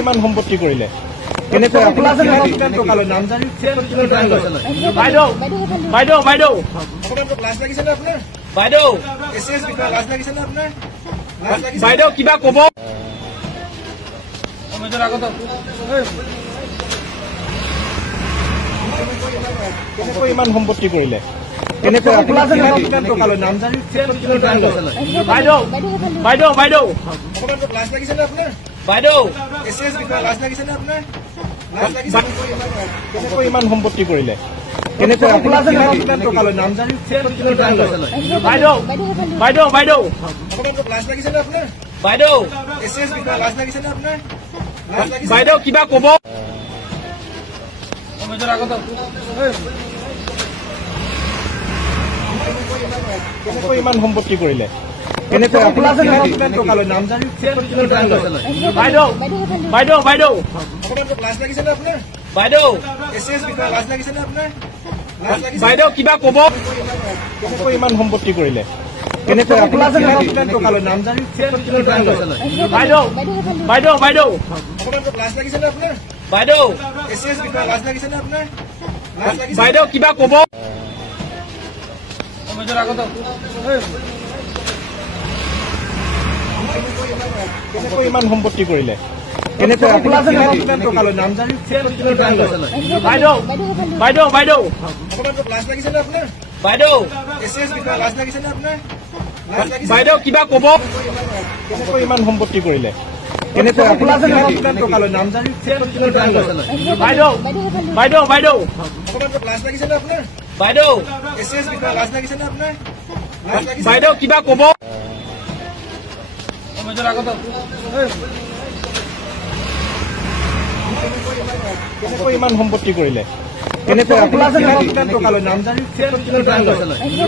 ইমান সম্পত্তি কৰিলে বাইদেউ কিবা কব ইমান সম্পত্তি কৰিলে বাইদেউ বাইদেউ বাইদেউ বাইদেউ ইমান সম্পত্তি কৰিলে বাইদেউ বাইদেউ বাইদেউ বাইদেউ বাইদেউ কিবা কব ইমান সম্পত্তি কৰিলে বাইদেউ বাইদেউ বাইদেউ বাইদেউ বাইদেউ কিবা কব ইমান সম্পত্তি কৰিলে বাইদেউ বাইদেউ বাইদেউ বাইদেউ বাইদেউ কিবা কব ইমান সম্পত্তি কৰিলে বাইদেউ বাইদেউ বাইদেউ বাইদেউ বাইদেউ কিবা কব ইমান সম্পত্তি কৰিলে বাইদেউ বাইদেউ বাইদেউ বাইদেউ বাইদেউ কিবা কব ইমান সম্পত্তি কৰিলে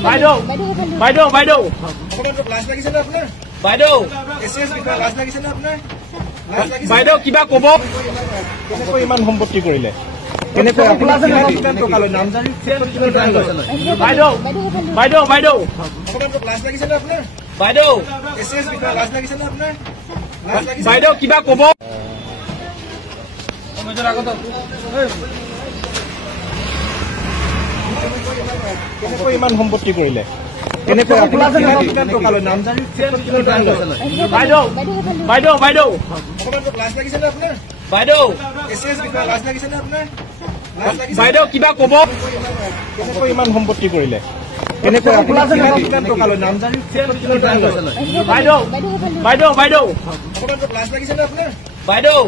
বাইদেউ বাইদেউ বাইদেউ বাইদেউ বাইদেউ কিবা কব ইমান সম্পত্তি কৰিলে বাইদেউ বাইদেউ বাইদেউ বাইদেউ বাইদেউ কিবা কব ইমান সম্পত্তি কৰিলে বাইদেউ বাইদেউ বাইদেউ বাইদেউ বাইদেউ কিবা কব ইমান সম্পত্তি কৰিলে বাইদেউ বাইদেউ বাইদেউ বাইদেউ